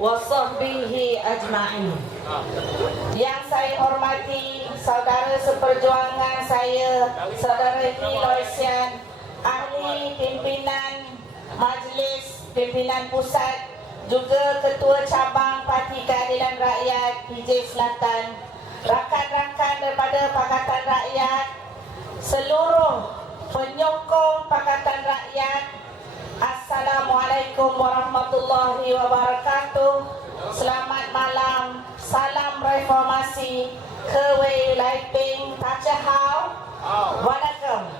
wa sahbihi ajma'in. Yang saya hormati saudara seperjuangan saya, saudara Filoisian, ahli pimpinan Majlis Pimpinan Pusat, juga Ketua Cabang Parti Keadilan Rakyat PJ Selatan, rakan-rakan daripada Pakatan Rakyat, seluruh penyokong Pakatan Rakyat, Assalamualaikum warahmatullahi wabarakatuh. Selamat malam, salam reformasi, Kewei Laiping Tachahau, Wanakkam.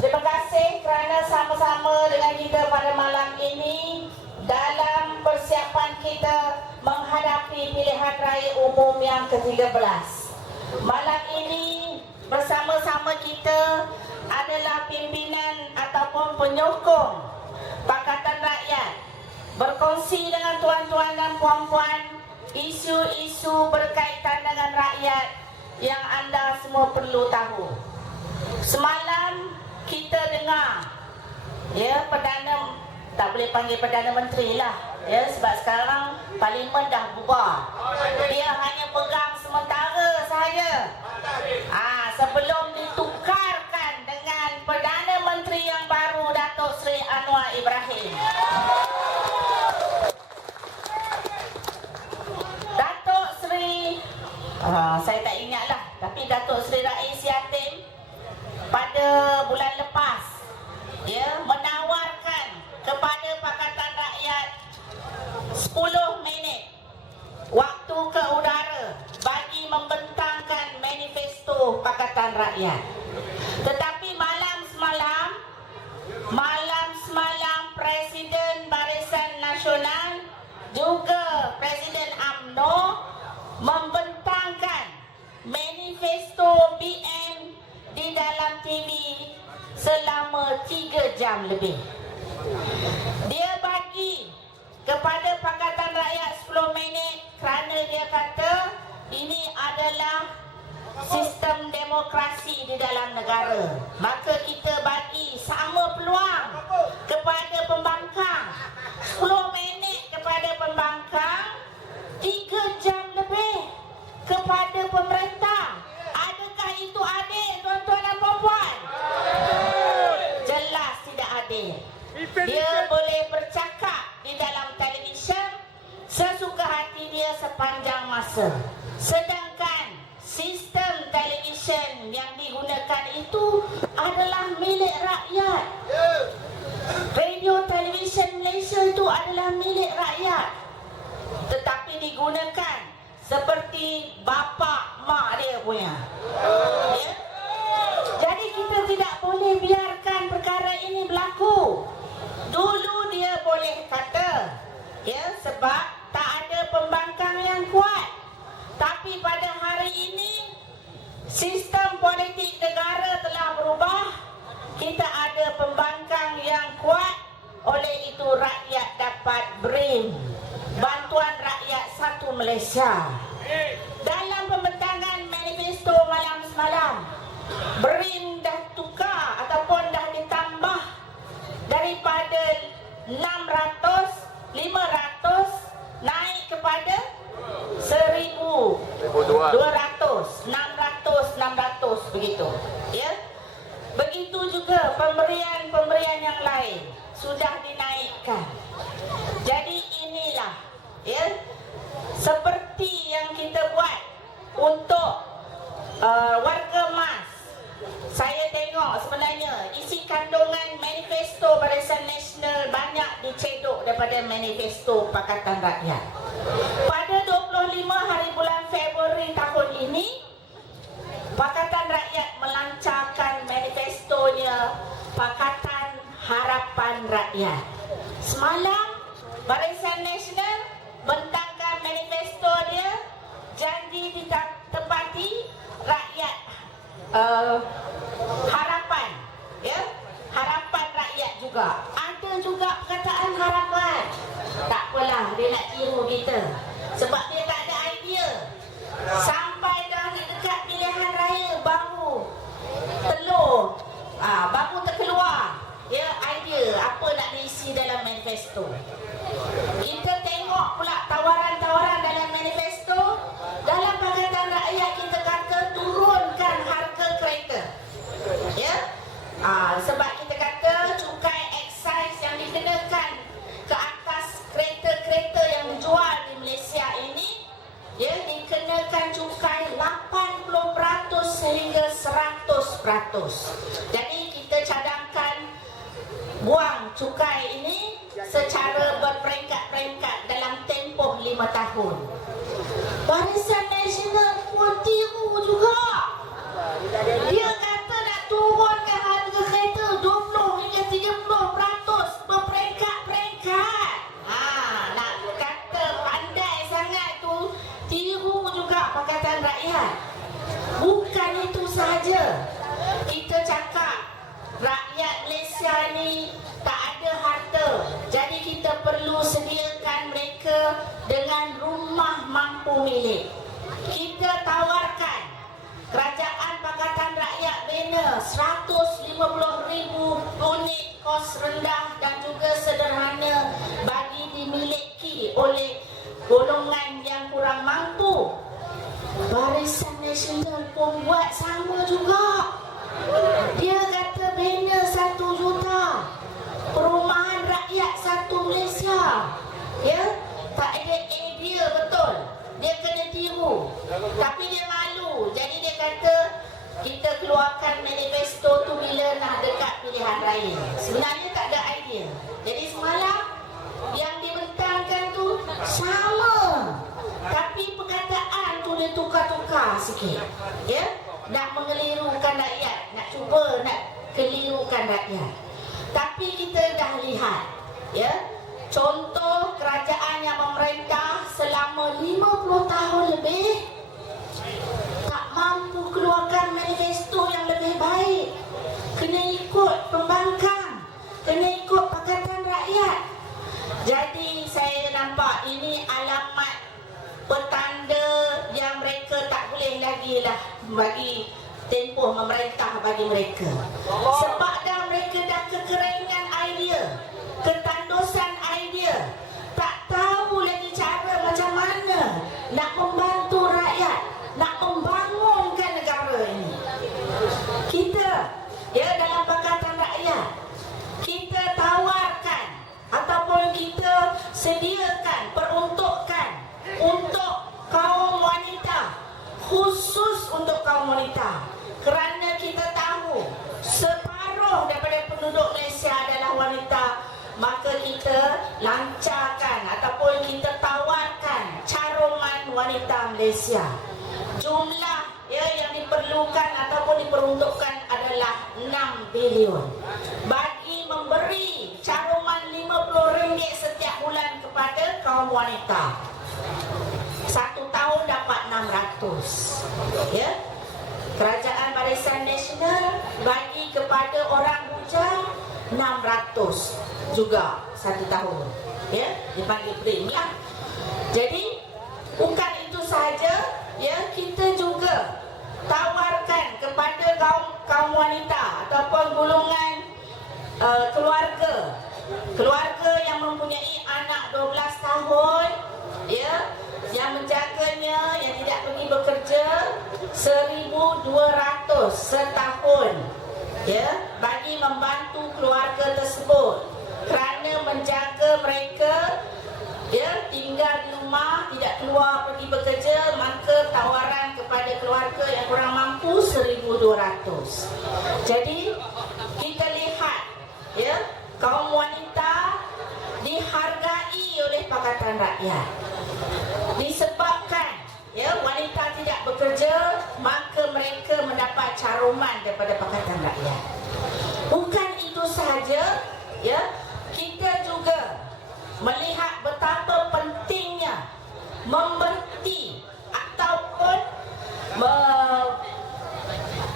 Terima kasih kerana sama-sama dengan kita pada malam ini dalam persiapan kita menghadapi pilihan raya umum yang ke-13. Malam ini bersama-sama kita adalah pimpinan ataupun penyokong Pakatan Rakyat, berkongsi dengan tuan-tuan dan puan-puan isu-isu berkaitan dengan rakyat yang anda semua perlu tahu. Semalam kita dengar, ya, Perdana, tak boleh panggil Perdana Menteri lah, ya, sebab sekarang Parlimen dah bubar. Dia hanya pegang sementara sahaja. Sebelum ditukarkan dengan Perdana Menteri yang baru, Datuk Seri Anwar Ibrahim. Datuk Seri, saya tak ingatlah, tapi Datuk Seri Rais Yatim pada bulan lepas, ya, menawarkan kepada Pakatan Rakyat 10 minit waktu ke udara bagi membentangkan manifesto Pakatan Rakyat. Tetapi malam semalam Presiden Barisan Nasional juga Presiden UMNO membentangkan manifesto BN di dalam TV selama 3 jam lebih. Dia bagi kepada Pakatan Rakyat 10 minit kerana dia kata ini adalah sistem demokrasi di dalam negara. Maka kita bagi sama peluang kepada pembangkang, 10 minit kepada pembangkang, 3 jam lebih kepada pemerintah. Adakah itu adil, tuan-tuan dan puan-puan? Jelas tidak adil. Dia boleh bercakap di dalam televisyen sesuka hati dia sepanjang masa, sedangkan sistem televisyen yang digunakan itu adalah milik rakyat. Radio televisyen Malaysia itu adalah milik rakyat, tetapi digunakan seperti bapa mak dia punya, ya? Jadi kita tidak boleh biarkan perkara ini berlaku. Dulu dia boleh kata, ya, sebab tak ada pembangkang yang kuat. Tapi pada hari ini sistem politik negara telah berubah. Kita ada pembangkang yang kuat. Oleh itu rakyat dapat BRIM, Bantuan Rakyat Satu Malaysia. Dalam pembentangan manifesto malam semalam, BRIM dah tukar ataupun dah ditambah daripada 600, 500 naik kepada 1,200, 600 begitu, ya. Begitu juga pemberian yang lain sudah dinaikkan. Jadi inilah, ya, seperti yang kita buat untuk warga emas. Saya tengok sebenarnya isi kandungan manifesto Barisan Nasional banyak dicedok daripada manifesto Pakatan Rakyat. Pada 25 hari bulan Februari tahun ini, Pakatan Rakyat melancarkan manifestonya Pakatan Harapan Rakyat. Semalam Barisan Nasional bentangkan manifesto dia, janji ditepati, rakyat harapan, ya, harapan rakyat juga. Ada juga perkataan harapan. Tak apalah, dia nak tiru kita sebab dia tak ada idea. Sampai dah dekat pilihan raya baru terkeluar, ya, idea apa nak diisi dalam manifesto. Barisan Nasional pun tiru juga. Dia kata nak turunkan harga kereta 20 hingga 30% berperingkat-peringkat. Nak kata pandai sangat tu, tiru juga Pakatan Rakyat. Bukan itu sahaja. Kita cakap rakyat Malaysia ni tak ada harta. Jadi kita perlu sediakan mereka dengan rumah mampu milik. Kita tawarkan Kerajaan Pakatan Rakyat bina 150,000 unit kos rendah dan juga sederhana bagi dimiliki oleh golongan yang kurang mampu. Barisan Nasional pun buat sama juga. Dia kata bina 1 juta perumahan rakyat satu Malaysia. Ya, tak ada idea betul. Dia kena tiru. Tapi dia malu. Jadi dia kata kita keluarkan manifesto tu bila nak dekat pilihan raya. Sebenarnya tak ada idea. Jadi semalam yang dibentangkan tu sama. Tapi perkataan tu dia tukar-tukar sikit. Ya, nak mengelirukan rakyat, nak cuba nak kelirukan rakyat. Tapi kita dah lihat, ya, contoh kerajaan yang memerintah selama 50 tahun lebih tak mampu keluarkan manifesto yang lebih baik. Kena ikut pembangkang, kena ikut Pakatan Rakyat. Jadi saya nampak ini alamat petanda yang mereka tak boleh lagi lah bagi tempoh memerintah bagi mereka. Sebab dah mereka dah kekeringan idea, ketandusan idea, tak tahu lagi cara macam mana nak membantu rakyat, nak membangunkan negara ini. Kita, ya, dalam Pakatan Rakyat, kita tawarkan ataupun kita sediakan, peruntukkan untuk kaum wanita, khusus untuk kaum wanita. Kerana kita tahu separuh daripada penduduk Malaysia adalah wanita, maka kita lancarkan ataupun kita tawarkan caruman wanita Malaysia. Jumlah yang diperlukan ataupun diperuntukkan adalah 6 bilion bagi memberi caruman RM50 setiap bulan kepada kaum wanita. 1 tahun dapat 600. Ya, Kerajaan Barisan Nasional bagi kepada orang bujang 600 juga 1 tahun. Ya, dipanggil PRIM lah. Jadi bukan itu sahaja, ya, kita juga tawarkan kepada kaum wanita ataupun golongan keluarga yang mempunyai anak 12 tahun, ya, yang menjaganya, yang tidak pergi bekerja, 1,200 setahun, ya, bagi membantu keluarga tersebut kerana menjaga mereka, ya, tinggal di rumah, tidak keluar pergi bekerja. Maka tawaran kepada keluarga yang kurang mampu 1,200. Jadi kita lihat, ya, kaum wanita dihargai oleh Pakatan Rakyat. Disebabkan, ya, wanita tidak bekerja, maka mereka mendapat caruman daripada Pakatan Rakyat. Bukan itu sahaja, ya, kita juga melihat betapa pentingnya memberhenti ataupun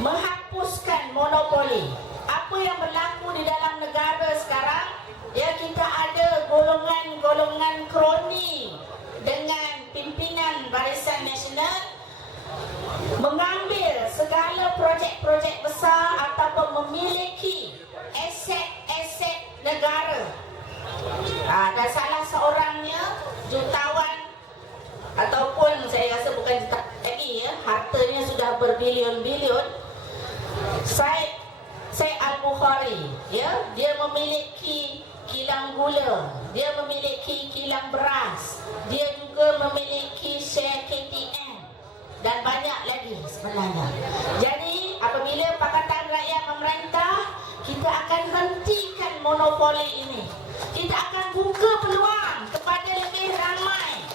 menghapuskan monopoli. Apa yang berlaku di dalam negara sekarang, ya, kita ada golongan-golongan kroni dengan pimpinan Barisan Nasional mengambil segala projek-projek besar ataupun memiliki aset-aset negara. Dan salah seorangnya jutawan, ataupun saya rasa bukan jutawan lagi, ya, hartanya sudah berbilion-bilion, Syed Al-Bukhari, ya, dia memiliki kilang gula, dia memiliki kilang beras, dia juga memiliki share KTM dan banyak lagi sebenarnya. Jadi apabila Pakatan Rakyat memerintah, kita akan hentikan monopoli ini. Kita akan buka peluang kepada lebih ramai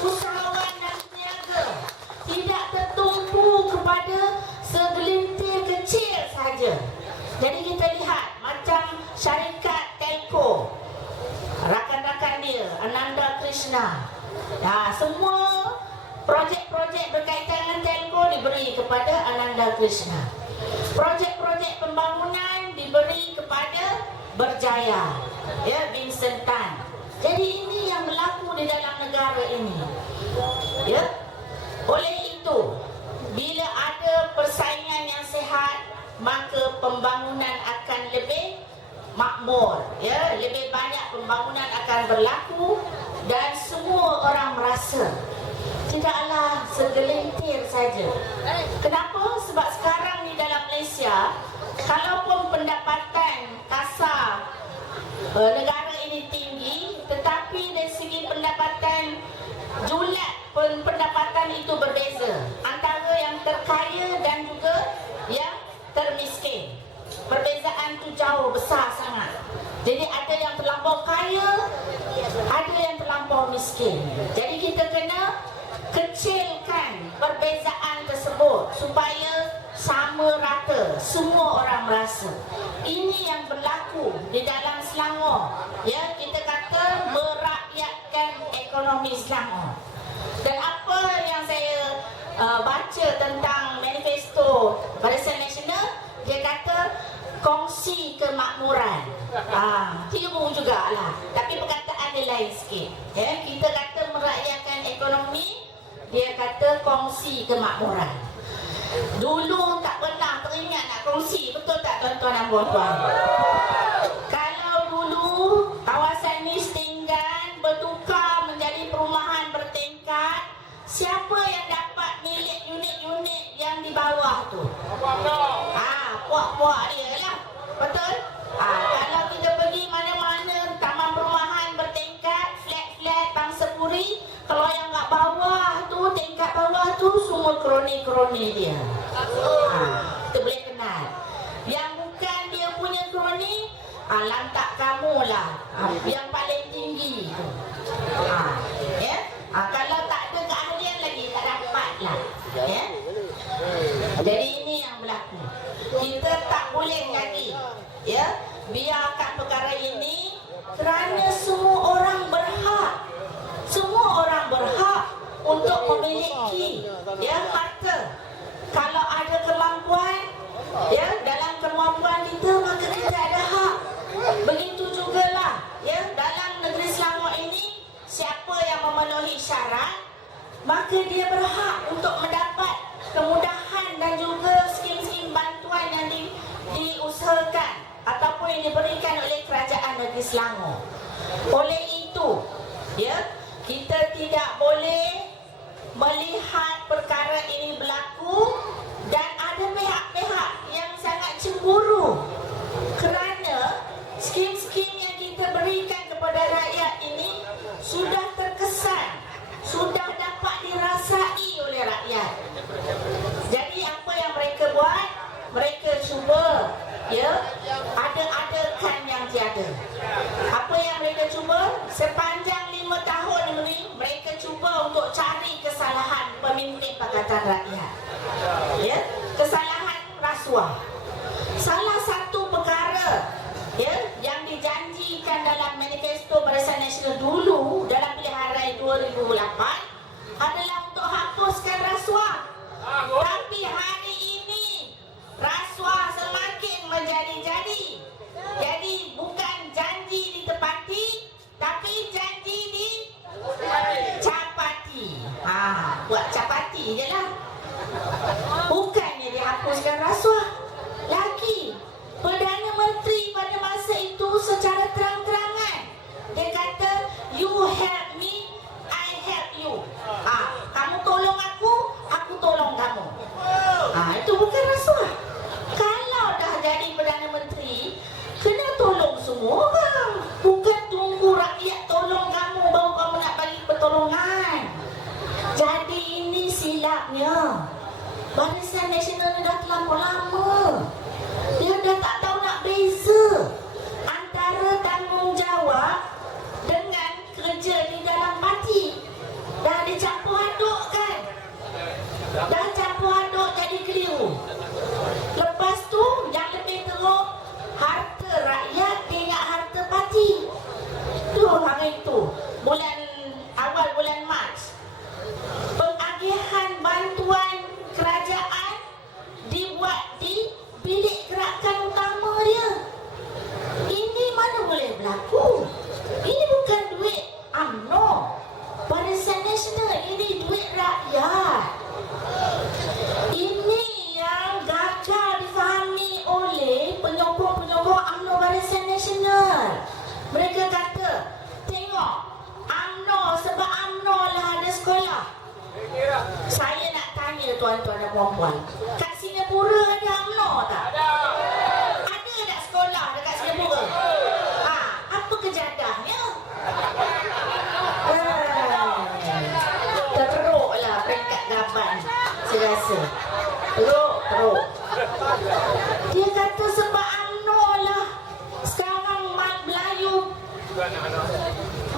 usahawan dan peniaga Krishna. Semua projek-projek berkaitan dengan telco diberi kepada Ananda Krishna. Projek-projek pembangunan diberi kepada Berjaya, Vincent Tan. Jadi ini yang berlaku di dalam negara ini. Oleh itu, bila ada persaingan yang sihat, maka pembangunan akan lebih makmur, lebih banyak pembangunan akan berlaku dan semua orang merasa, tidaklah segelintir saja. Kenapa? Sebab sekarang di dalam Malaysia, kalaupun pendapatan kasar negara ini tinggi, tetapi dari segi pendapatan julat pendapatan itu berbeza antara yang terkaya dan juga yang termiskin. Perbezaan tu jauh besar sangat. Jadi ada yang terlampau kaya, ada yang terlampau miskin. Jadi kita kena kecilkan perbezaan tersebut supaya sama rata, semua orang merasa. Ini yang berlaku di dalam Selangor. Kita kata merakyatkan ekonomi Selangor. Dan apa yang saya baca tentang manifesto Barisan Nasional, dia kata kongsi kemakmuran. Tiru jugalah, tapi perkataan dia lain sikit. Kita kata merakyatkan ekonomi, dia kata kongsi kemakmuran. Dulu tak pernah teringat nak kongsi, betul tak tuan-tuan dan puan-puan? Kalau dulu kawasan ni setinggan bertukar menjadi perumahan bertingkat, siapa yang dapat milik unit-unit yang di bawah tu? Puak-puak dia lah. Betul? Kalau kita pergi mana-mana taman perumahan bertingkat, flat-flat, bangsa puri, kalau yang kat bawah tu, tingkat bawah tu, semua kroni-kroni dia. Kita boleh kenal. Yang bukan dia punya kroni, lantak kamu lah, yang paling tinggi tu. Kalau tak ada keahlian lagi, tak dapat lah. Jadi ini yang berlaku. Kita tak boleh lagi biarkan perkara ini, kerana semua orang berhak. Semua orang berhak untuk memiliki harta. Kalau ada kemampuan, dalam kemampuan kita, maka kita ada hak. Begitu jugalah dalam negeri Selangor ini, siapa yang memenuhi syarat, maka dia berhak untuk mendapat kemudahan dan juga skim-skim bantuan yang diusahakan ataupun yang diberikan oleh kerajaan negeri Selangor. Oleh itu, kita tidak boleh melihat perkara ini berlaku dan ada pihak-pihak yang sangat cemburu kerana skim-skim yang kita berikan kepada rakyat ini sudah terkesan, sudah dapat dirasai oleh rakyat. Jadi apa yang mereka buat? Mereka cuba ada-adakan yang tiada. Apa yang mereka cuba? Sepanjang 5 tahun ini, mereka cuba untuk cari kesalahan pemimpin Pakatan Rakyat. Kesalahan rasuah. Salah satu perkara yang dijanjikan dalam manifesto Barisan Nasional dulu dalam pilihan raya 2008 adalah untuk hapuskan rasuah. Tapi hari ini rasuah semakin menjadi-jadi. Jadi bukan janji ditepati, tapi janji dicapati. Buat capati je lah. Bukannya dihapuskan rasuah. Lagi Perdana Menteri pada masa itu secara terang-terangan dia kata, you help me, I help you. Kamu tolong aku tolong kamu. Itu bukan rasuah. Kalau dah jadi Perdana Menteri, kena tolong semua orang. Bukan tunggu rakyat tolong kamu baru kamu nak bagi pertolongan. Jadi ini silapnya. Barisan Nasional ni dah terlampau lama. Dia dah tak tahu nak beza antara tanggungjawab dengan kerja di dalam parti. Dah dicampur adukkan. Dah campur aduk jadi keliru. Lepas tu yang lebih teruk, harta rakyat dengan harta parti. Tu hari itu bulan rakyat. Ini yang gagal difahami oleh penyokong-penyokong UMNO Barisan Nasional. Mereka kata, tengok UMNO, sebab UMNO lah ada sekolah. Saya nak tanya tuan-tuan dan puan-puan, kat Singapura ada UMNO tak? Ada tak sekolah dekat Singapura? Apa kejadahnya? Teruklah peringkat gaban, saya rasa. Teruk. Dia kata sebab UMNO lah sekarang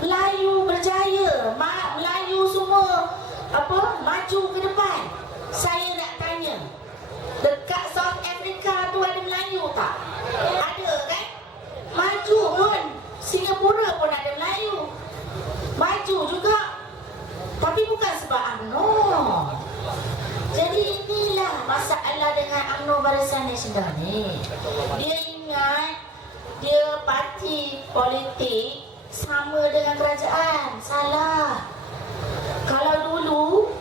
Melayu berjaya, Melayu semua maju ke depan. Saya nak tanya, dekat South Africa tu ada Melayu tak? Ada kan? Maju pun. Singapura pun ada Melayu, maju juga. Tapi bukan sebab UMNO. Jadi inilah masalah dengan UMNO Barisan Nasional ni. Dia ingat dia parti politik sama dengan kerajaan. Salah. Kalau dulu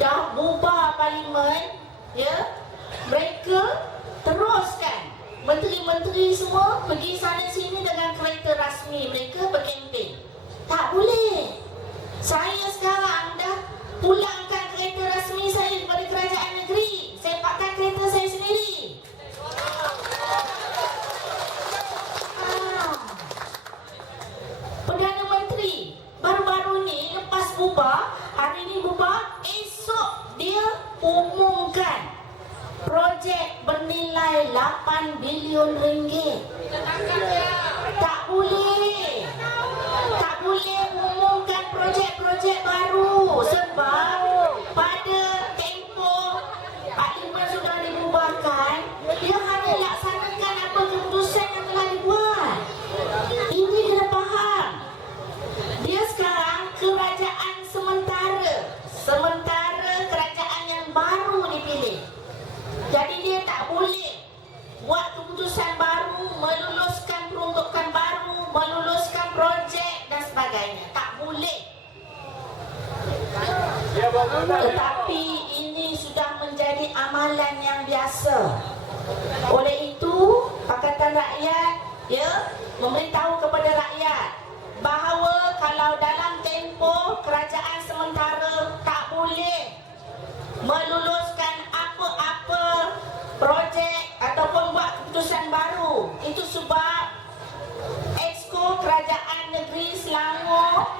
dah bubar parlimen, ya, mereka teruskan menteri-menteri semua pergi sana sini dengan kereta rasmi mereka berkempen. Tak boleh. Saya sekarang dah pulangkan kereta rasmi saya kepada kerajaan negeri. Saya pakai kereta saya sendiri. Perdana Menteri baru-baru ni lepas bubar, hari ni bubar, esok dia umumkan projek bernilai 8 bilion ringgit. Tak boleh. Tak boleh umumkan projek-projek baru sebab pada tempoh parlimen sudah dibubarkan, dia hanya laksanakan apa keputusan yang telah dibuat. Ini kena faham. Dia sekarang kerajaan sementara. Sementara kerajaan yang baru dipilih. Jadi dia tak boleh buat keputusan baru, meluluskan peruntukan baru, meluluskan projek dan sebagainya. Tak boleh. Tetapi ini sudah menjadi amalan yang biasa. Oleh itu, Pakatan Rakyat memberitahu kepada rakyat bahawa kalau dalam tempoh kerajaan sementara tak boleh meluluskan apa-apa projek ataupun buat keputusan baru. Itu sebab Exco Kerajaan Negeri Selangor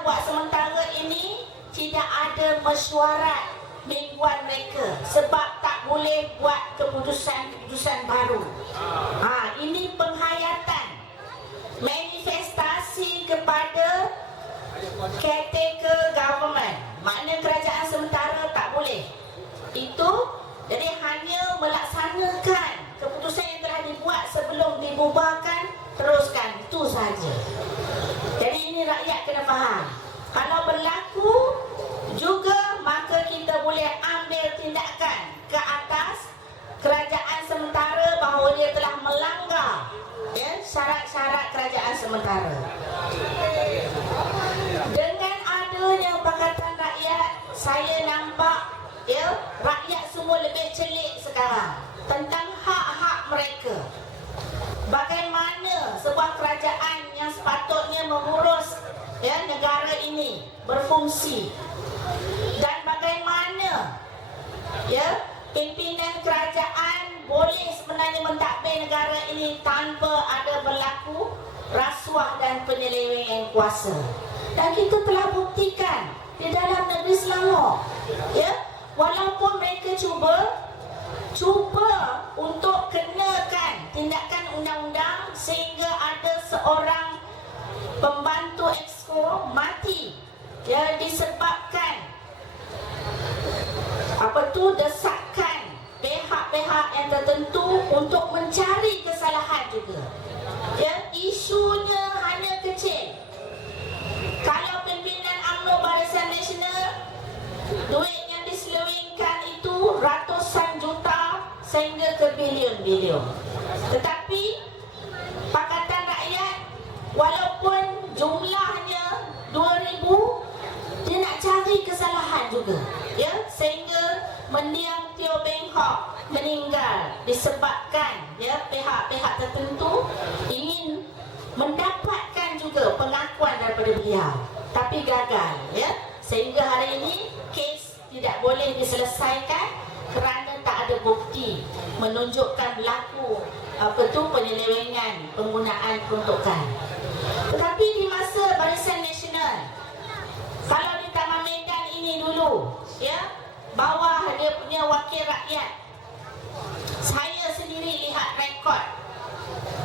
buat sementara ini tidak ada mesyuarat mingguan mereka sebab tak boleh buat keputusan-keputusan baru. Ini penghayatan, manifestasi kepada caretaker government. Makna kerajaan sementara tak boleh. Itu jadi hanya melaksanakan keputusan yang telah dibuat sebelum dibubarkan, teruskan. Itu sahaja. Jadi ini rakyat kena faham. Kalau berlaku juga, maka kita boleh ambil tindakan ke atas kerajaan sementara bahawa dia telah melanggar syarat-syarat kerajaan sementara. Dengan adanya Pakatan Rakyat, saya nampak rakyat semua lebih celik sekarang tentang hak-hak mereka. Bagaimana sebuah kerajaan yang sepatutnya mengurus negara ini berfungsi, dan bagaimana pimpinan kerajaan boleh sebenarnya mentadbir negara ini tanpa ada berlaku rasuah dan penyelewengan kuasa. Dan kita telah buktikan di dalam negeri Selangor, walaupun mereka cuba untuk kenakan tindakan undang-undang sehingga ada seorang pembantu Exco mati disebabkan desakan pihak-pihak yang tertentu untuk mencari kesalahan juga. Isunya hanya kecil. Kalau pimpinan UMNO Barisan Nasional, duit yang diselewengkan itu ratusan juta sehingga ke bilion-bilion. Tetapi Pakatan Rakyat, walaupun jumlahnya 2,000, dia nak cari cari kesalahan juga, ya, sehingga mendiang Teo Beng Hok meninggal disebabkan ya pihak-pihak tertentu ingin mendapatkan juga pengakuan daripada beliau, tapi gagal, ya, sehingga hari ini kes tidak boleh diselesaikan kerana tak ada bukti menunjukkan berlaku penyelewengan penggunaan peruntukan. Tetapi di masa Barisan Nasional, kalau di Taman Medan ini dulu, ya, bawah dia punya wakil rakyat, saya sendiri lihat rekod,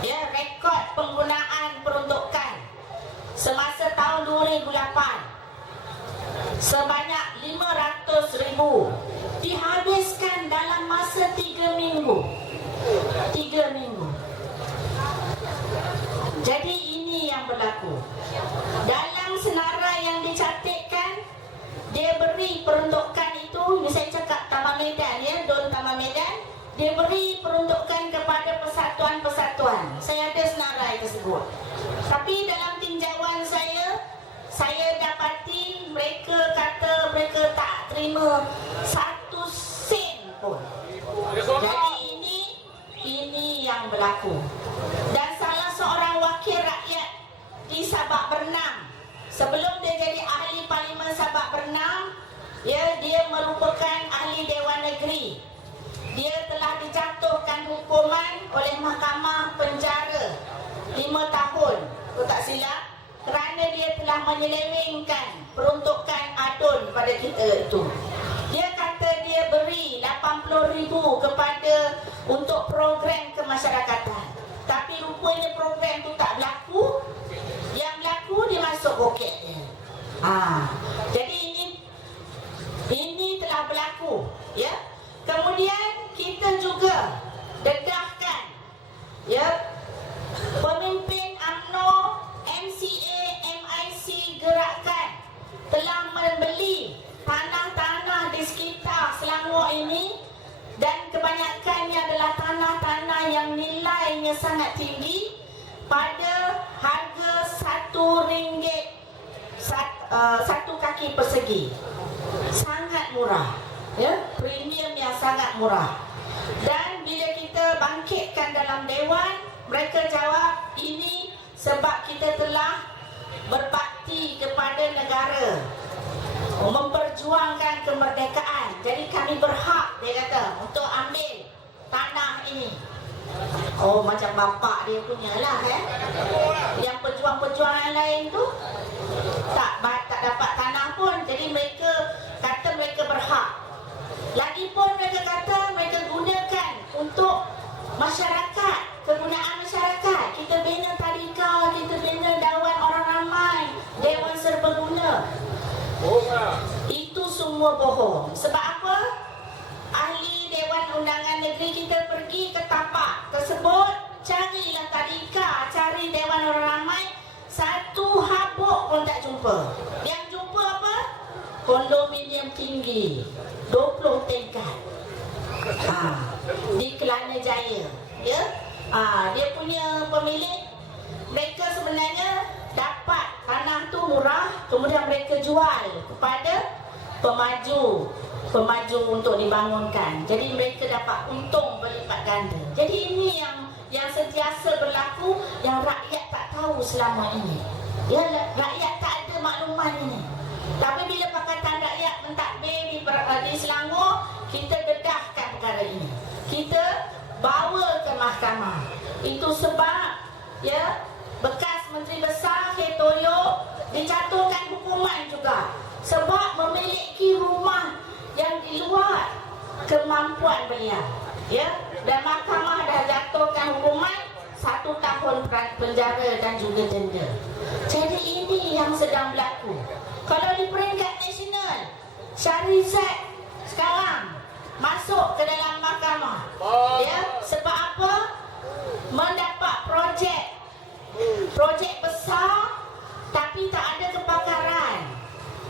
ya, rekod penggunaan peruntukan semasa tahun 2008 sebanyak 500,000 dihabiskan dalam masa 3 minggu. 3 minggu. Jadi ini yang berlaku. Dalam senarai yang dicantikkan, dia beri peruntukan itu, ini saya cakap Taman Medan, ya, Don Taman Medan, dia beri peruntukan kepada persatuan-persatuan. Saya ada senarai tersebut. Tapi dalam tinjauan saya dapati mereka kata mereka tak terima 1 sen pun. Jadi ini yang berlaku. Dan salah seorang wakil rakyat di Sabak Bernam, sebelum dia jadi ahli Parlimen Sabak Bernam, ya, dia merupakan ahli Dewan Negeri. Dia telah dijatuhkan hukuman oleh Mahkamah penjara 5 tahun, kalau tak silap, kerana dia telah menyelewengkan peruntukan adun pada kita itu. Dia kata dia beri 80,000 kepada untuk program kemasyarakatan, tapi rupanya program itu tak berlaku. Yang berlaku dia masuk poket dia. Jadi ini telah berlaku, ya. Kemudian kita juga dedahkan, ya, pemimpin UMNO, MCA, MIC gerakan telah membeli tanah-tanah di sekitar Selangor ini, dan kebanyakannya adalah tanah-tanah yang nilainya sangat tinggi pada harga RM1 satu kaki persegi. Sangat murah, ya, premium yang sangat murah. Dan bila kita bangkitkan dalam dewan, mereka jawab ini sebab kita telah berbakti kepada negara, memperjuangkan kemerdekaan. Jadi kami berhak, dia kata, untuk ambil tanah ini. Oh, macam bapak dia punya lah, yang pejuang-pejuang yang lain tu tak dapat tanah pun. Jadi mereka kata mereka berhak. Lagipun mereka kata mereka gunakan untuk masyarakat, kegunaan masyarakat. Kita bina tadika, kita bina Dewan Orang Ramai, Dewan Serbaguna. Itu semua bohong. Sebab apa? Ahli Dewan Undangan Negeri kita pergi ke tapak tersebut, carilah tadika, cari Dewan Orang Ramai, satu habuk pun tak jumpa. Yang jumpa apa? Kondominium tinggi 20 tingkat di Kelana Jaya, ya. Dia punya pemilik, mereka sebenarnya dapat tanah tu murah, kemudian mereka jual kepada pemaju untuk dibangunkan. Jadi mereka dapat untung berlipat ganda. Jadi ini yang sentiasa berlaku, yang rakyat tak tahu selama ini. Ya, rakyat tak ada makluman ini. Tapi bila Pakatan Rakyat mentadbir di Selangor, kita dedahkan perkara ini. Kita bawa ke mahkamah. Itu sebab, ya, bekas Menteri Besar Hetoyo dijatuhkan hukuman juga sebab memiliki rumah yang di luar kemampuan beliau, ya. Dan mahkamah dah jatuhkan hukuman 1 tahun penjara dan juga denda. Jadi ini yang sedang berlaku. Kalau di peringkat nasional, Syahrizad sekarang masuk ke dalam mahkamah, ya. Sebab apa? Mendapat projek besar tapi tak ada kepakaran,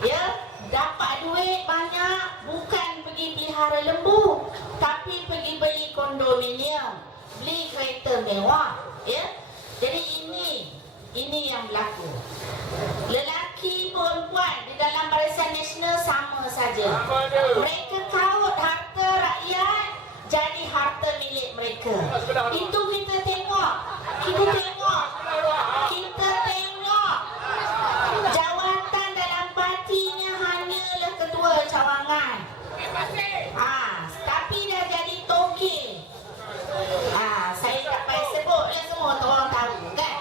ya. Dapat duit banyak, bukan pergi pelihara lembu, tapi pergi beli kondominium, beli kereta mewah, ya. Jadi ini yang berlaku. Lelaki perempuan di dalam Barisan Nasional nasional sama saja. Mereka kaut harta rakyat jadi harta milik mereka. Itu kita tengok. Kita tengok. Jawatan dalam partinya hanyalah ketua cawangan. Tapi dah jadi toke. Saya tak payah sebut lah, semua orang tahu kan.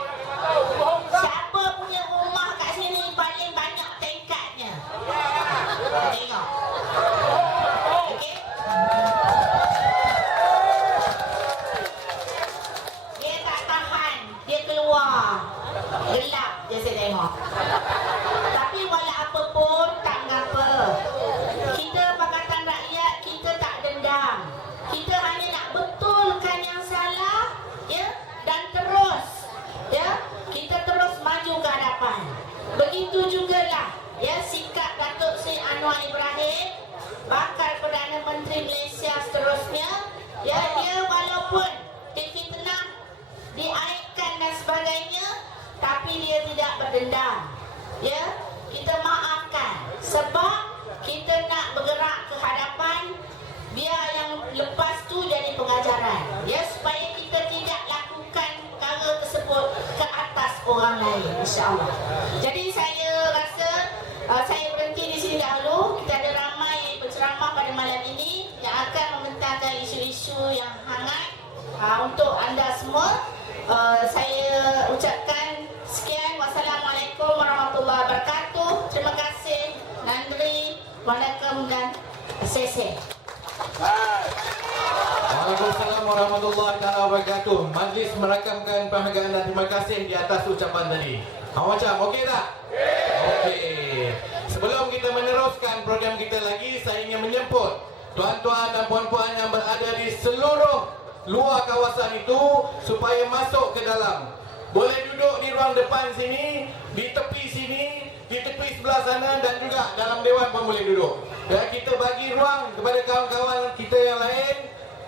Siapa punya rumah kat sini paling banyak tingkatnya? Tengok. Okey. Dia tak tahan, dia keluar. Gelap je saya tengok. Tapi walau apa pun tak mengapa. Kita Pakatan Rakyat, kita tak dendam. Kita hanya nak betulkan yang salah, ya, dan terus, ya, kita terus maju ke hadapan. Begitu jugalah, ya, sikap Datuk Seri Anwar Ibrahim, bakal Perdana Menteri Malaysia seterusnya, ya, dia walaupun difitnah, diaibkan dan sebagainya, tapi dia tidak berdendam, ya. Kita maafkan sebab kita nak bergerak ke hadapan. Biar yang lepas tu jadi pengajaran, ya, supaya kita tidak lakukan perkara tersebut ke atas orang lain, insya-Allah. Jadi saya rasa saya berhenti di sini dahulu. Kita ada ramai penceramah pada malam ini yang akan membentangkan isu-isu yang hangat untuk anda semua. Saya ucapkan sekian. Wassalamualaikum warahmatullahi wabarakatuh. Terima kasih. Nandri, waalaikum dan sese. Waalaikumsalam warahmatullahi wabarakatuh. Majlis merakamkan penghargaan dan terima kasih di atas ucapan tadi. Macam okey tak? Okey. Sebelum kita meneruskan program kita lagi, saya ingin menjemput tuan-tuan dan puan-puan yang berada di seluruh luar kawasan itu supaya masuk ke dalam. Boleh duduk di ruang depan sini, di tepi sini, di tepi sebelah sana dan juga dalam dewan pun boleh duduk. Dan kita bagi ruang kepada kawan-kawan kita yang lain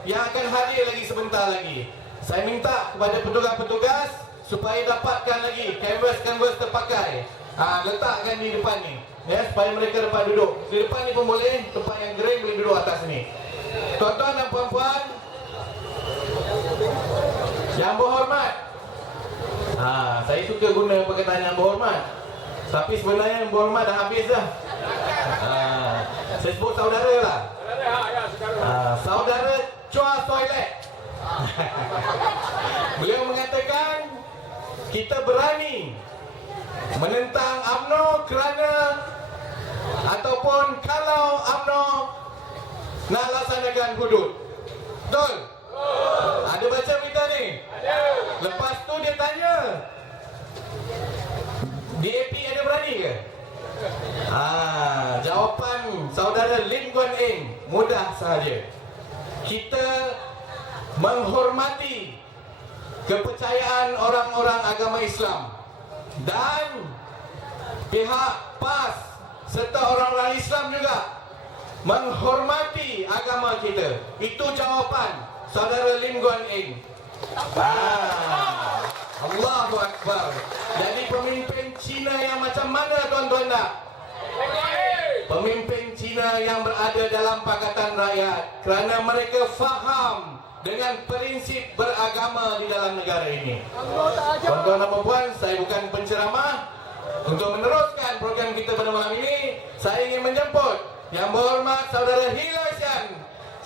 yang akan hadir lagi sebentar lagi. Saya minta kepada petugas-petugas supaya dapatkan lagi kanvas-kanvas terpakai. Letakkan di depan ni, ya, supaya mereka dapat duduk. Di depan ni pun boleh, tempat yang kering boleh duduk atas ni. Tuan-tuan dan puan-puan yang berhormat, saya suka guna perkataan yang berhormat, tapi sebenarnya yang berhormat dah habis dah. Saya sebut saudara lah. Saudara Chua Soilet. Beliau mengatakan kita berani menentang UMNO kerana ataupun kalau UMNO nak laksanakan hudud. Betul? Ada baca berita ni? Lepas tu dia tanya, DAP ada berani ke? Jawapan saudara Lim Guan Eng mudah sahaja. Kita menghormati kepercayaan orang-orang agama Islam dan pihak PAS serta orang-orang Islam juga menghormati agama kita. Itu jawapan saudara Lim Guan Eng. Allahu Akbar. Jadi pemimpin Cina yang macam mana tuan-tuan nak? Pemimpin Cina yang berada dalam Pakatan Rakyat kerana mereka faham dengan prinsip beragama di dalam negara ini. Tuan-tuan dan puan, saya bukan penceramah. Untuk meneruskan program kita pada malam ini, saya ingin menjemput Yang Berhormat Saudara Hilal Sian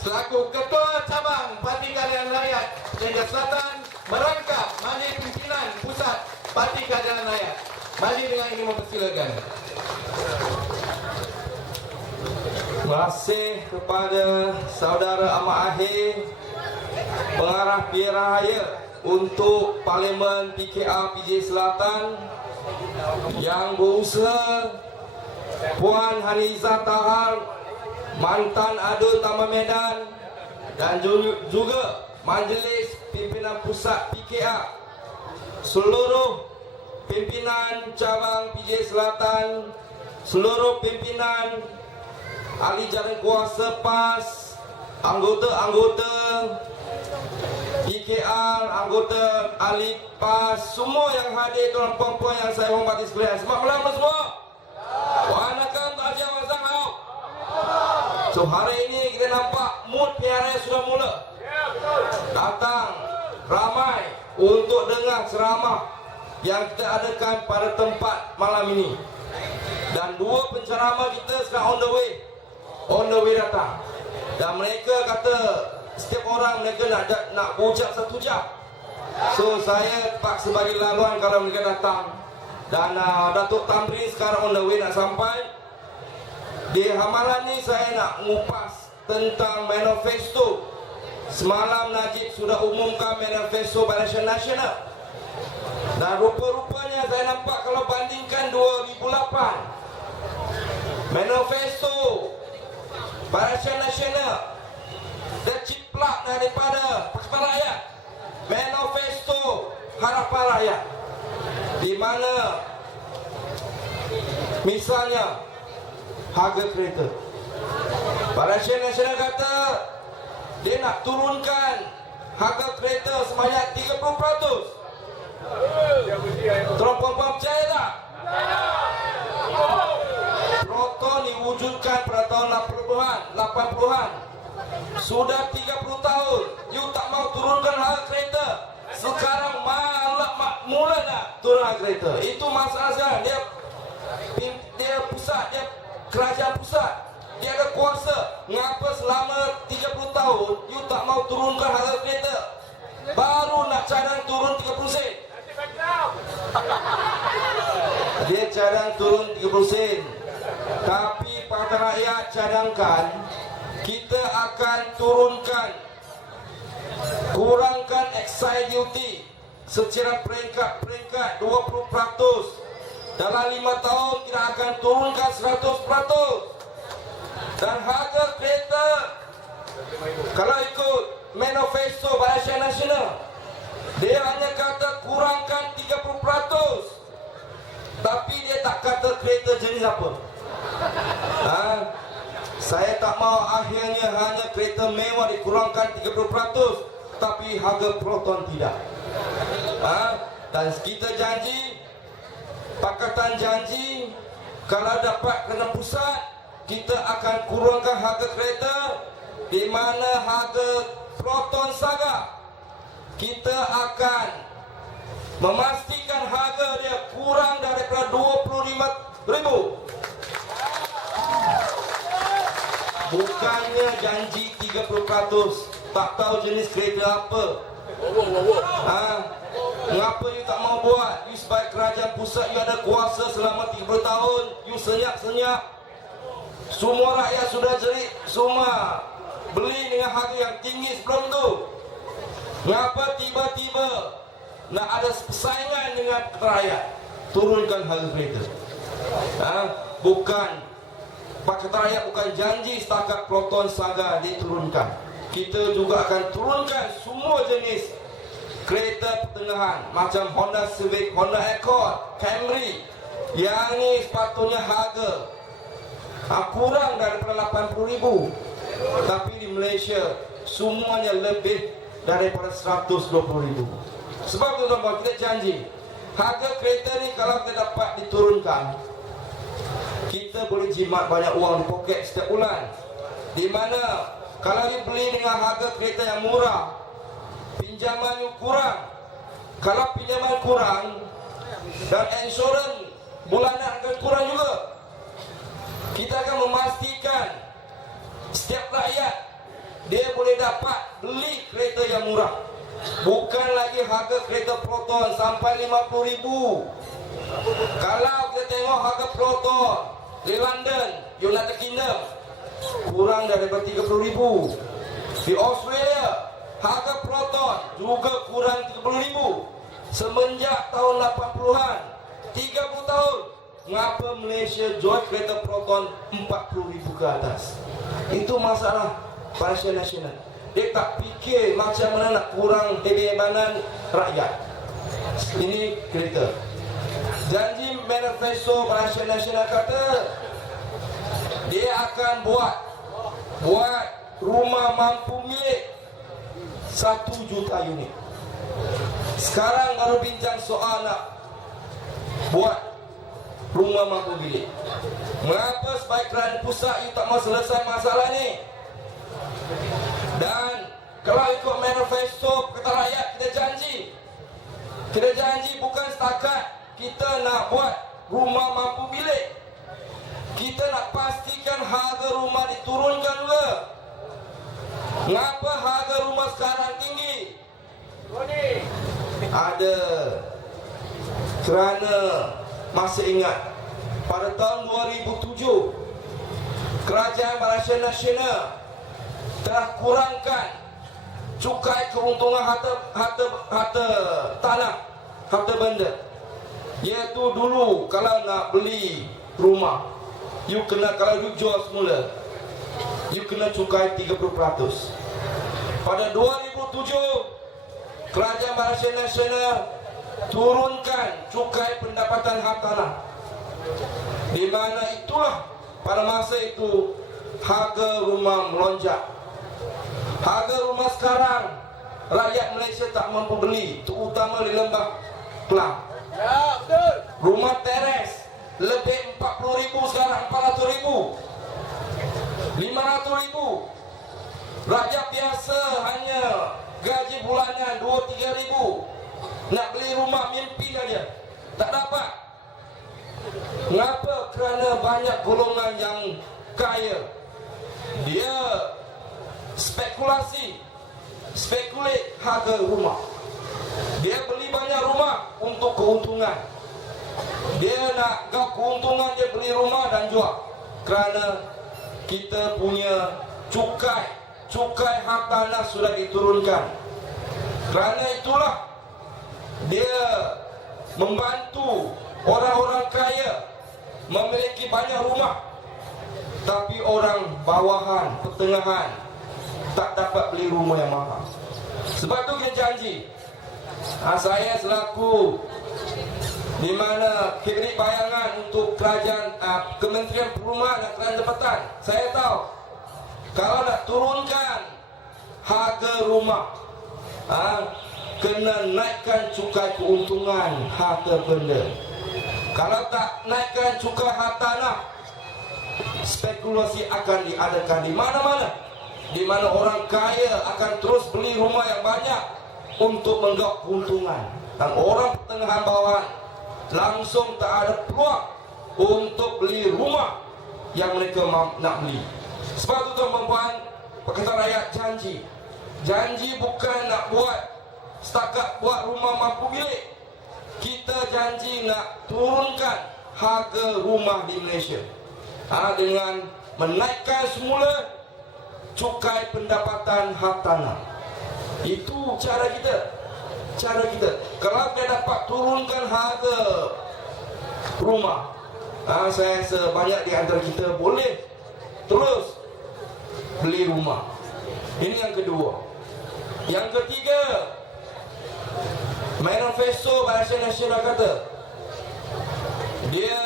selaku Ketua Cabang Parti Keadilan Rakyat Perlis Selatan merangkap Majlis Pimpinan Pusat Parti Keadilan Rakyat. Majlis dengan ini mempersilakan. Terima kasih kepada Saudara Ahmad Ahir, Pengarah Pilihan Raya untuk Parlimen PKR PJ Selatan, yang berusaha Puan Haniza Tahar, mantan Adul Taman Medan, dan juga Majlis Pimpinan Pusat PKR, seluruh pimpinan cabang PJ Selatan, seluruh pimpinan ahli jalan kuasa PAS, anggota-anggota PKR, anggota ahli PAS, semua yang hadir, tuan puan-puan yang saya hormati sekalian. Selamat malam semua. Waalaikumsalam warahmatullahi wabarakatuh. So hari ini kita nampak mood PRS sudah mula. Datang ramai untuk dengar ceramah yang kita adakan pada tempat malam ini. Dan dua penceramah kita sedang on the way datang. Dan mereka kata setiap orang mereka nak berucap 1 jam. So saya terpaksa bagi laluan kalau mereka datang. Dan Datuk Tamrin sekarang on the way nak sampai. Di hamalan ni saya nak ngupas tentang manifesto. Semalam Najib sudah umumkan manifesto Barisan Nasional. Dan rupa-rupanya saya nampak kalau bandingkan 2008 manifesto Barisan Nasional dia ciplak daripada Pakatan Rakyat, manifesto Harapan Rakyat, di mana misalnya harga kereta. Barisan Nasional kata dia nak turunkan harga kereta sebanyak 30%. Tolong puan-puan percaya tak? Proton diwujudkan pada tahun 80-an. Sudah 30 tahun you tak mau turunkan harga kereta. Sekarang mula nak turun harga kereta. Itu masalah sekarang. Dia pusat, dia kerajaan pusat, dia ada kuasa. Mengapa selama 30 tahun you tak mau turunkan harga kereta? Baru nak cadang turun 30 sen. Dia cadang turun 30 sen. Tapi Pakatan Rakyat cadangkan kita akan kurangkan excise duty secara peringkat 20%. Dalam 5 tahun kita akan turunkan 100%. Dan harga kereta kalau ikut manifesto Barisan Nasional, dia hanya kata kurangkan 30%. Tapi dia tak kata kereta jenis apa. Saya tak mahu akhirnya hanya kereta mewah dikurangkan 30%, tapi harga Proton tidak. Dan kita janji, Pakatan janji, kalau dapat kena pusat, kita akan kurangkan harga kereta, di mana harga Proton Saga kita akan memastikan harga dia kurang daripada 25,000. Bukannya janji 30%, tak tahu jenis kereta apa. Mengapa you tak mau buat? You sebagai kerajaan pusat, you ada kuasa selama 30 tahun, you senyap-senyap. Semua rakyat sudah jerit, semua beli dengan harga yang tinggi sebelum tu. Mengapa tiba-tiba nak ada persaingan dengan rakyat? Turunkan harga kereta. Pakatan Rakyat bukan janji setakat Proton Saga diturunkan. Kita juga akan turunkan semua jenis kereta pertengahan macam Honda Civic, Honda Accord, Camry. Yang ni sepatutnya harga kurang daripada 80,000. Tapi di Malaysia semuanya lebih daripada 120,000. Sebab itu tuan-tuan, kita janji harga kereta ni kalau kita dapat diturunkan, kita boleh jimat banyak uang di poket setiap bulan. Di mana kalau you beli dengan harga kereta yang murah, pinjaman you kurang. Kalau pinjaman kurang dan insurans bulanan akan kurang juga. Kita akan memastikan setiap rakyat dia boleh dapat beli kereta yang murah. Bukan lagi harga kereta Proton sampai 50,000. Kalau kita tengok harga Proton di London, United Kingdom, kurang daripada 30,000. Di Australia, harga Proton juga kurang 30,000. Semenjak tahun 80-an, 30 tahun, mengapa Malaysia jual kereta Proton 40,000 ke atas? Itu masalah Barisan Nasional. Dia tak fikir macam mana nak kurang kebebanan rakyat. Ini kereta. Janji manifesto Barisan Nasional kata dia akan buat rumah mampu milik 1 juta unit. Sekarang baru bincang soal nak buat rumah mampu milik. Mengapa sebaik kerajaan pusat you tak mau selesai masalah ni? Dan kalau ikut manifesto Pakatan Rakyat, kita janji bukan setakat kita nak buat rumah mampu bilik. Kita nak pastikan harga rumah diturunkan juga. Mengapa harga rumah sekarang tinggi? Ada kerana masih ingat pada tahun 2007 Kerajaan Malaysia Nasional telah kurangkan cukai keuntungan harta tanah, harta benda. Iaitu dulu kalau nak beli rumah, you kena, kalau you jual semula, you kena cukai 30%. Pada 2007 Kerajaan Malaysia Nasional turunkan cukai pendapatan hak tanah, di mana itulah pada masa itu harga rumah melonjak. Harga rumah sekarang rakyat Malaysia tak mampu beli, terutama di Lembah Kelang. Rumah teres lebih 40,000 sekarang 400,000, 500,000. Rakyat biasa hanya gaji bulanan 2-3 ribu, nak beli rumah mimpi saja tak dapat. Mengapa? Kerana banyak golongan yang kaya, dia spekulate harga rumah. Dia beli banyak rumah untuk keuntungan. Dia nak keuntungan, dia beli rumah dan jual. Kerana kita punya cukai hak tanah sudah diturunkan. Kerana itulah dia membantu orang-orang kaya memiliki banyak rumah, tapi orang bawahan, pertengahan tak dapat beli rumah yang mahal. Sebab tu kita janji, saya selaku di mana kredit bayangan untuk kerajaan, Kementerian Perumahan dan Kerajaan Tempatan, saya tahu kalau nak turunkan harga rumah, kena naikkan cukai keuntungan harta benda. Kalau tak naikkan cukai hak tanah, spekulasi akan diadakan di mana-mana, di mana orang kaya akan terus beli rumah yang banyak untuk menggaup keuntungan, dan orang pertengahan bawah langsung tak ada peluang untuk beli rumah yang mereka nak beli. Sebab itu tuan-tuan, Pakatan Rakyat janji bukan nak buat setakat buat rumah mampu bilik. Kita janji nak turunkan harga rumah di Malaysia, dengan menaikkan semula cukai pendapatan hak tanah. Itu cara kita. Kalau kita dapat turunkan harga rumah, saya rasa banyak di antara kita boleh terus beli rumah. Ini yang kedua. Yang ketiga, manifesto Malaysia Nasional kata dia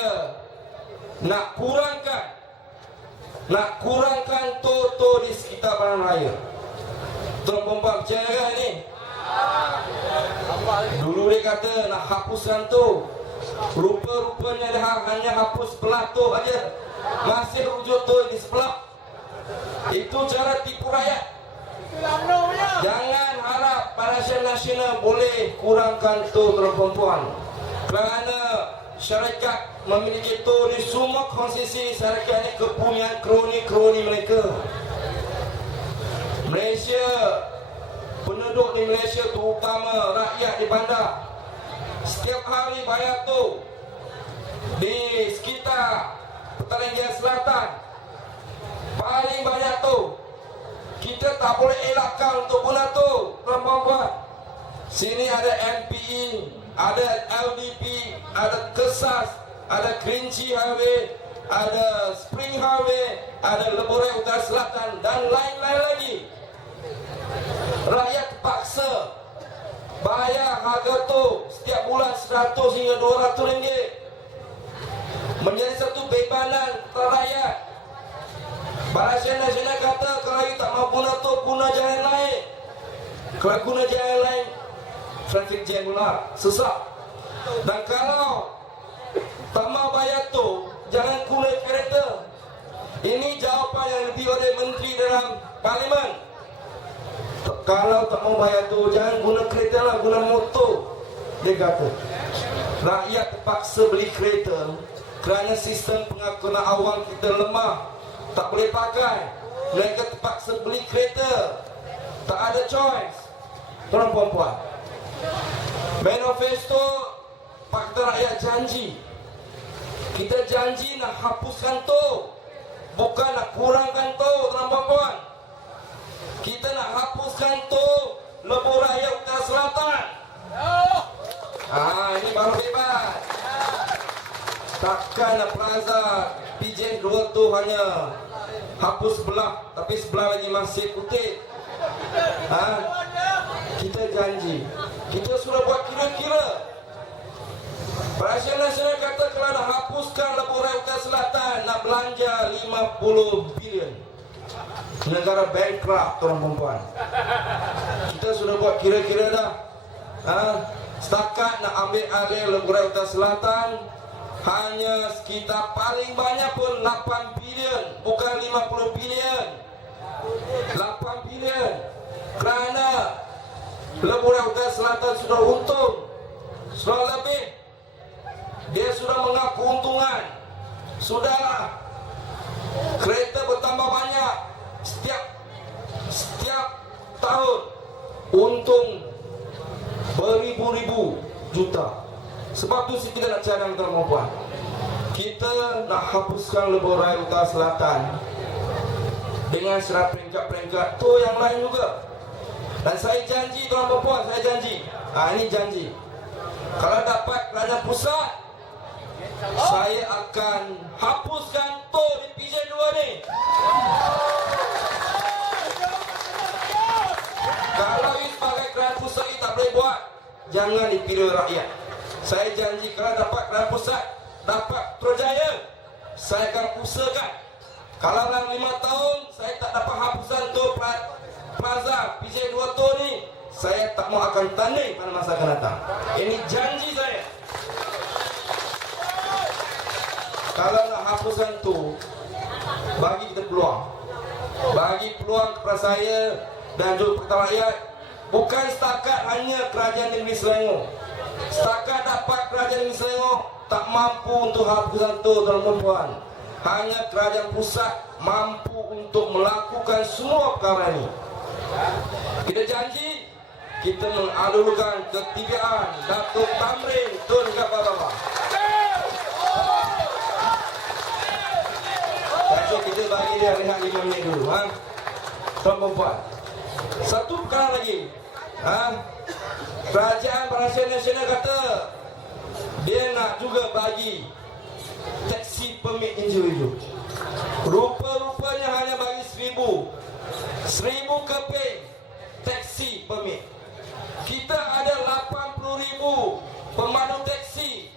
nak kurangkan toto di sekitar Bandaraya Raya. Tuan-tuan percaya ni? Dulu dia kata nak hapuskan tu, rupa-rupanya dia hanya hapus sebelah tu aja, masih wujud tu di sebelah. Itu cara tipu rakyat. Jangan harap Malaysia Nasional boleh kurangkan tu, tuan-tuan, kerana syarikat memiliki tu di semua konsesi syarikat ini kepunyaan kroni-kroni mereka. Malaysia, penduduk di Malaysia, terutama rakyat di bandar, setiap hari bayar tu di sekitar Petaling Selatan paling banyak tu. Kita tak boleh elakkan untuk guna tu, tuan-tuan. Sini ada MPE, ada LDP, ada Kesas, ada Kerinci Highway, ada Spring Highway, ada Leburai Utara Selatan dan lain-lain lagi. Rakyat terpaksa bayar harga tu setiap bulan 100 hingga 200 ringgit. Menjadi satu bebanan kepada rakyat. Malaysia Nasional kata kalau you tak mahu guna tu, guna jalan lain. Kalau guna jalan lain, traffic jam pula, sesak. Dan kalau tak mahu bayar tu, jangan guna kereta apa yang dibuat oleh menteri dalam parlimen. Kalau tak mau bayar tu, jangan guna kereta lah, guna motor. Dia kata rakyat terpaksa beli kereta kerana sistem pengakuan awam kita lemah, tak boleh pakai. Mereka terpaksa beli kereta, tak ada choice. Tuan-puan, manifesto Pakatan Rakyat janji, kita janji nak hapuskan tol, bukan nak kurangkan tol. Tuan-puan, kita nak hapuskan tol Lebuh Raya Utara Selatan. Ini baru hebat. Takkan Plaza PJ 2 tu hanya hapus sebelah, tapi sebelah lagi masih putih. Kita janji, kita sudah buat kira-kira. Perasaan Nasional kata kalau nak hapuskan Lebuh Raya Utara Selatan, nak belanja 50 bilion. Negara bankrupt, tuan-puan. Kita sudah buat kira-kira dah. Setakat nak ambil alih Lebuh Raya Utara Selatan hanya sekitar paling banyak pun 8 bilion, bukan 50 bilion. 8 bilion. Kerana Lebuh Raya Utara Selatan sudah untung, sudah lebih. Dia sudah mengaku keuntungan. Sudahlah, kereta bertambah banyak setiap tahun, untung beribu-ribu juta. Sebab tu kita nak cadang, tuan-puan. Kita nak hapuskan Lebuh Raya Utara Selatan dengan serat peringkat-peringkat tu yang lain juga. Dan saya janji, tuan-puan, saya janji. Ini janji. Kalau dapat kerajaan pusat, saya akan hapuskan tol di PJ2 ni. Kalau ini sebagai kerajaan pusat ini tak boleh buat, jangan dipilih rakyat. Saya janji kalau dapat kerajaan pusat, dapat Putrajaya, saya akan usahakan. Kalau dalam 5 tahun saya tak dapat hapusan tol Plaza PJ2 tol ni, saya tak mau akan tanding pada masa akan datang. Ini janji saya. Kalau nak hapuskan tu, bagi kita peluang. Bagi peluang kepada saya dan juga Pakatan Rakyat. Bukan setakat hanya kerajaan negeri Selangor. Setakat dapat kerajaan negeri Selangor tak mampu untuk hapuskan tu, tuan-tuan. Hanya kerajaan pusat mampu untuk melakukan semua perkara ini. Kita janji, kita mengalurkan ketigaan Datuk Tamrin Tun Bawah. Kita bagi dia rehat 5 minit dulu. Tuan-puan, satu perkara lagi. Kerajaan Perhentian Nasional kata dia nak juga bagi taksi permit individu. Rupa-rupanya hanya bagi 1,000 keping taksi permit. Kita ada 80,000 pemandu taksi.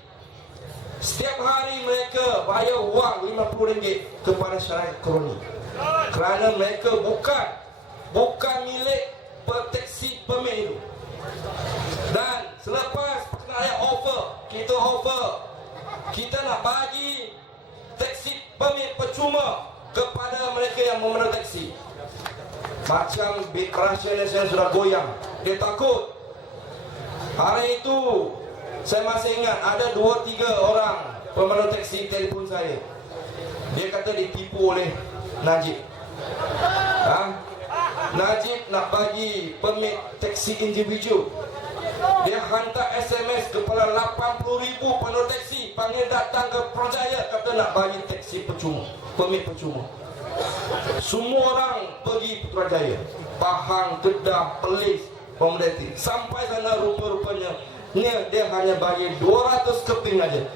Setiap hari mereka bayar wang RM50 kepada syarikat kroni. Kerana mereka bukan milik taksi permit itu. Dan selepas Pakatan Rakyat kita nak bagi taksi permit percuma kepada mereka yang memandu taksi. Macam Perhentian Nasional sudah goyang. Dia takut. Hari itu saya masih ingat ada 2-3 orang pemandu taksi telefon saya. Dia kata ditipu oleh Najib. Najib nak bagi permit taksi individu. Dia hantar SMS kepada 80,000 pemandu taksi, panggil datang ke Putrajaya, kata nak bagi taksi percuma, permit percuma. Semua orang pergi Putrajaya, Pahang, Kedah, Perlis, Pemerintah. Sampai sana rupa-rupanya dia hanya bagi 200 keping aja.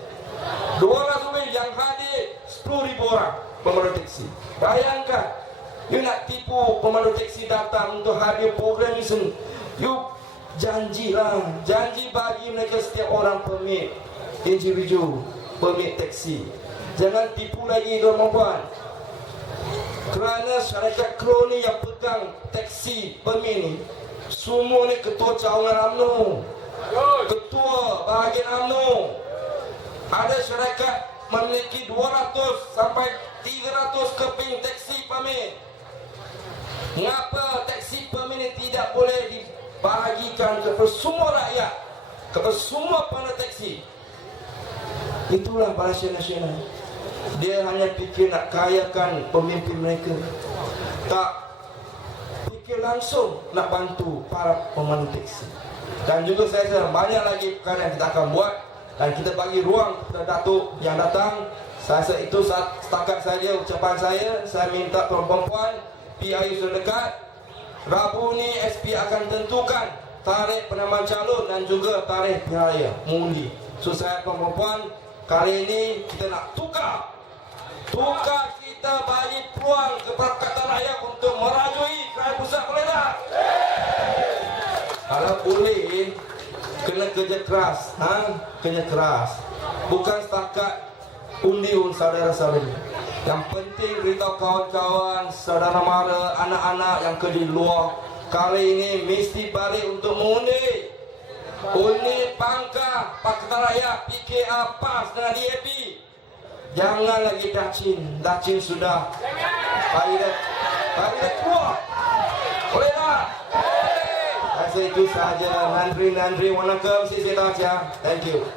200 keping yang hadir 10,000 orang pemandu taksi. Bayangkan, you nak tipu pemandu taksi datang untuk hadir program ini. You janjilah, janji bagi mereka setiap orang permit individu, permit taksi. Jangan tipu lagi, tuan-puan. Kerana syarikat kroni yang pegang taksi permit ni, semua ni ketua cawangan UMNO, ketua bahagian UMNO. Ada syarikat memiliki 200 sampai 300 keping taksi per minit. Mengapa taksi per minit tidak boleh dibahagikan kepada semua rakyat, kepada semua pengguna taksi? Itulah Barisan Nasional. Dia hanya fikir nak kayakan pemimpin mereka, tak fikir langsung nak bantu para pemandu taksi. Dan juga saya rasa banyak lagi perkara yang kita akan buat, dan kita bagi ruang kepada Datuk yang datang. Saya rasa itu setakat saja ucapan saya minta tuan-puan, PIU sudah dekat. Rabu ni SP akan tentukan tarikh penambahan calon dan juga tarikh pilihan raya mengundi. So saya tuan-puan, kali ini kita nak tukar kita bagi peluang kepada Pakatan Rakyat untuk merajui kerajaan pusat, boleh tak? Kalau boleh, kena kerja keras, kerja keras. Bukan setakat undi saudara-saudari. Yang penting beritahu kawan-kawan, saudara mara, anak-anak yang kerja di luar, kali ini mesti balik untuk mengundi. Undi pangkah Pakatan Rakyat, PKR, PAS dengan DAP. Jangan lagi Dacin sudah. Hari dah keluar. Boleh tak? Saya itu sahaja. Nandri, waalaikum, sisi taja. Thank you.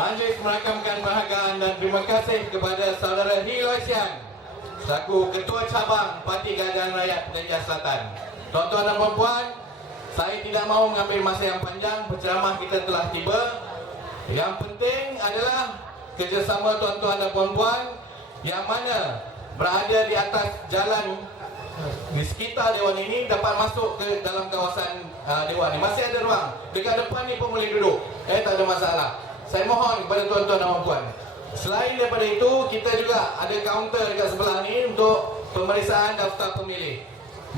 Majlis merakamkan penghargaan dan terima kasih kepada saudara Hiloi Sian selaku Ketua Cabang Parti Keadilan Rakyat Pertanian Selatan. Tuan-tuan dan puan-puan, saya tidak mahu mengambil masa yang panjang, penceramah kita telah tiba. Yang penting adalah kerjasama tuan-tuan dan puan-puan yang mana berada di atas jalan di sekitar Dewan ini dapat masuk ke dalam kawasan Dewan ini. Masih ada ruang. Dekat depan ni pun boleh duduk. Tak ada masalah. Saya mohon kepada tuan-tuan dan puan-puan. Selain daripada itu, kita juga ada kaunter dekat sebelah ni untuk pemeriksaan daftar pemilih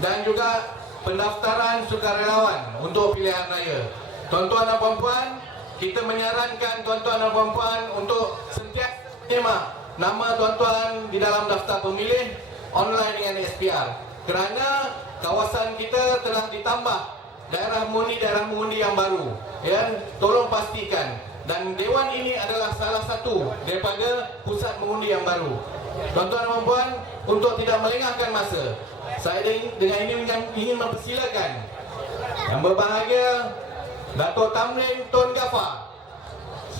dan juga pendaftaran sukarelawan untuk pilihan raya. Tuan-tuan dan puan-puan, kita menyarankan tuan-tuan dan puan-puan untuk sentiasa menyemak nama tuan-tuan di dalam daftar pemilih online dengan SPR, kerana kawasan kita telah ditambah daerah mengundi yang baru. Tolong pastikan, dan Dewan ini adalah salah satu daripada pusat mengundi yang baru. Tuan-tuan dan puan-puan, untuk tidak melengahkan masa, saya dengan ini ingin mempersilakan yang berbahagia Dato' Tamrin Tun Ghaffar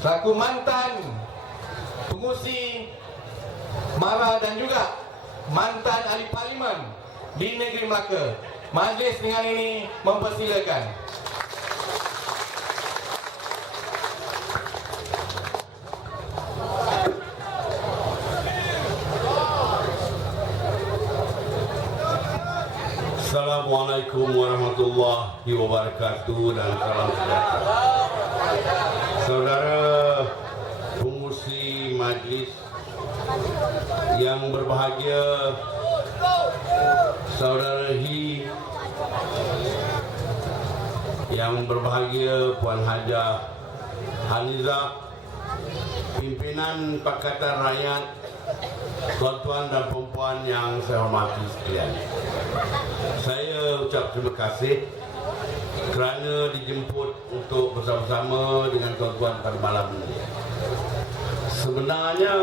selaku mantan pengurusi MARA dan juga mantan ahli parlimen di negeri Melaka. Majlis dengan ini mempersilakan. Assalamualaikum warahmatullahi wabarakatuh dan salam sejahtera. Saudara pengurusi majlis yang berbahagia, saudara Hi yang berbahagia, Puan Hajah Haniza, pimpinan Pakatan Rakyat, tuan-tuan dan puan-puan yang saya hormati sekalian. Saya ucap terima kasih kerana dijemput untuk bersama-sama dengan tuan-tuan pada malam ini. Sebenarnya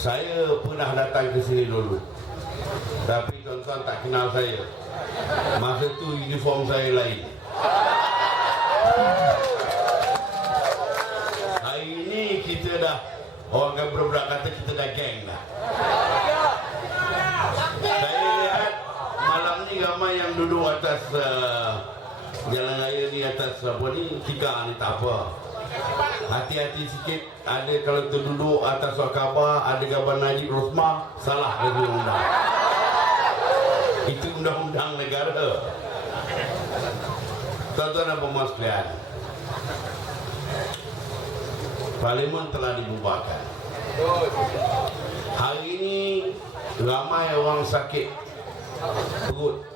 saya pernah datang ke sini dulu, tapi tuan-tuan tak kenal saya. Masa tu uniform saya lain. Hari ini kita dah, orang kan berat kata kita dah geng dah. Saya lihat malam ni ramai yang duduk atas jalan raya ni, atas apa ni, tiga ni tak apa. Hati-hati sikit, ada kalau kita duduk atas surat khabar, ada gambar Najib Rosmah, salah dari undang-undang. Itu undang-undang negara. Tuan-tuan dan puan-puan sekalian, Parlimen telah dibubarkan. Hari ini ramai orang sakit perut,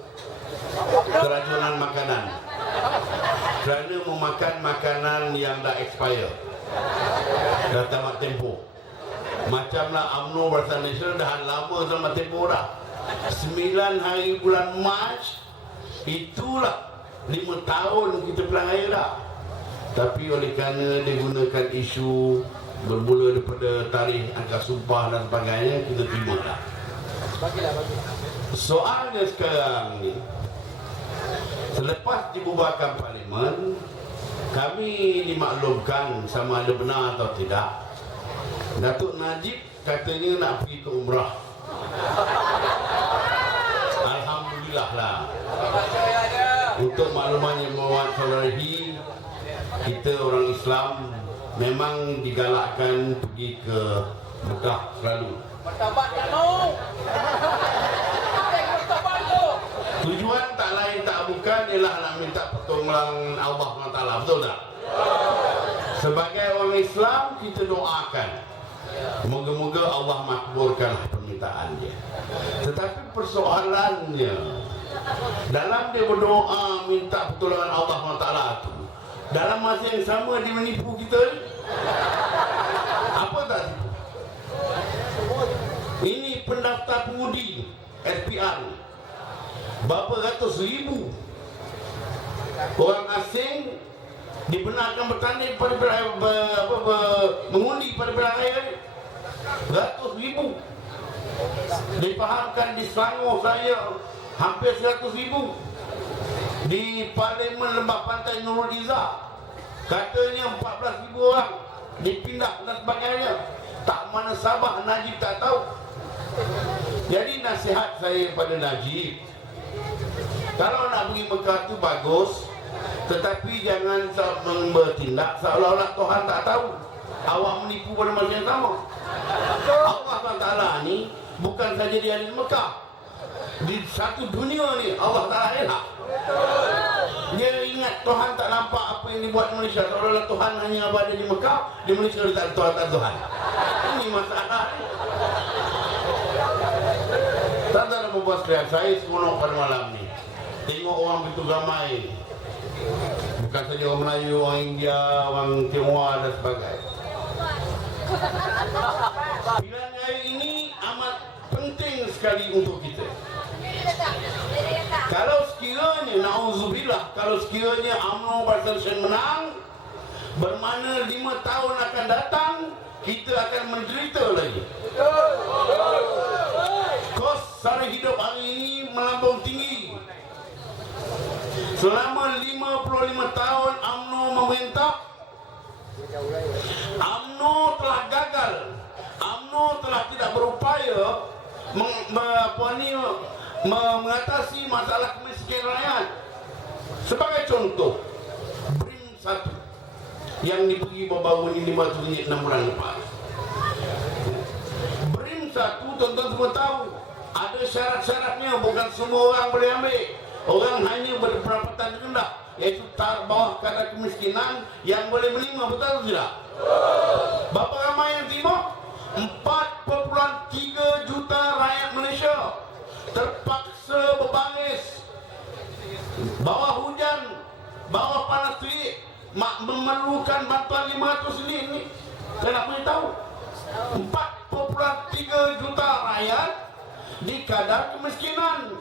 keracunan makanan kerana memakan makanan yang dah expire, dah tamat tempoh. Macamlah UMNO Barisan Nasional dah lama tamat tempoh dah. 9 hari bulan Mac, itulah 5 tahun kita pelang raya dah. Tapi oleh kerana dia gunakan isu bermula daripada tarikh angka sumpah dan sebagainya, kita terima dah. Soalnya sekarang ni, selepas dibubarkan parlimen, kami dimaklumkan sama ada benar atau tidak, Datuk Najib katanya nak pergi ke umrah. Alhamdulillah lah. Untuk maklumannya Muhammad Saudari, kita orang Islam memang digalakkan pergi ke Mekah selalu. Tujuan tak lain tak bukan ialah nak minta pertolongan Allah SWT, betul tak? Sebagai orang Islam, kita doakan moga-moga Allah makbulkan permintaan dia. Tetapi persoalannya, dalam dia berdoa minta pertolongan Allah SWT tu, dalam masa yang sama dia menipu kita ni. Apa tak tipu? Ini pendaftar pengundi SPR ni, berapa ratus ribu orang asing dibenarkan bertanding pada mengundi pada pilihan raya ni. Ratus ribu. Difahamkan di Selangor saya hampir 100 ribu. Di Parlimen Lembah Pantai Nurul Izzah katanya 14 ribu orang dipindah dan sebagainya. Tak mana Sabah Najib tak tahu. Jadi nasihat saya pada Najib, kalau nak pergi Mekah tu bagus, tetapi jangan bertindak seolah-olah Tuhan tak tahu. Awak menipu pada masa yang sama. Allah SWT ni bukan saja di ahli Mekah, di satu dunia ni Allah Ta'ala elak. Dia ingat Tuhan tak nampak apa yang dibuat Malaysia, seolah-olah Tuhan hanya berada di Mekah, di Malaysia dia tak ada Tuhan, tak ada Tuhan. Ini masalah. Tak ada membuat sekalian, saya seronok pada malam ni tengok orang begitu ramai. Bukan saja orang Melayu, orang India, orang Tionghoa dan sebagainya. Pilihan raya ini amat penting sekali untuk kita. Kalau sekiranya, na'udzubillah, kalau sekiranya UMNO Barisan Nasional menang, bermakna 5 tahun akan datang, kita akan menderita lagi. Kos sara hidup hari ini melambung tinggi. Selama 55 tahun UMNO memerintah, UMNO telah gagal. UMNO telah tidak berupaya mengatasi masalah kemiskinan rakyat. Sebagai contoh, BRIM 1 yang diberi baru-baru ini RM500 6 bulan lepas. BRIM 1 tuan-tuan semua tahu ada syarat-syaratnya, bukan semua orang boleh ambil. Orang hanya berpendapatan rendah, iaitu bawah kadar kemiskinan yang boleh menerima, betul atau tidak? Berapa ramai yang terima? 4,3 juta rakyat Malaysia terpaksa berbaris bawah hujan, bawah panas terik, memerlukan bantuan 500 ini. Saya nak beritahu, 4,3 juta rakyat di kadar kemiskinan.